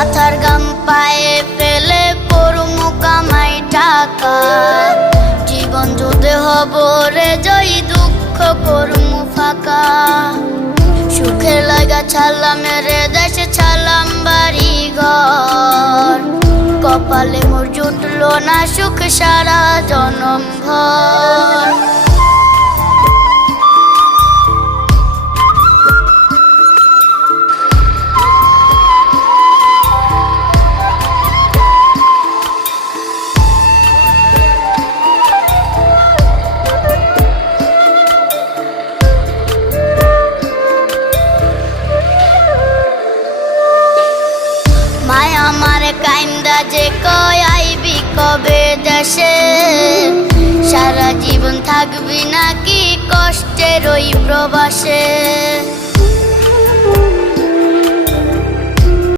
মাথার গাম পায়ে ফেলে করমু কামাই টাকা, জীবন যুদ্ধে হব রে জয়, দুঃখ করমু ফাঁকা। সুখের লাগা ছাড়লাম রে দেশে, ছাড়লাম বাড়ি ঘর, কপালে মোর জুটলো না সুখ সারা জনম ভর। মায়া মারে কাইন্দা যে কয় আইবি কবে দেশে, সারা জীবন থাকবি নাকি কষ্টের ওই প্রবাসে।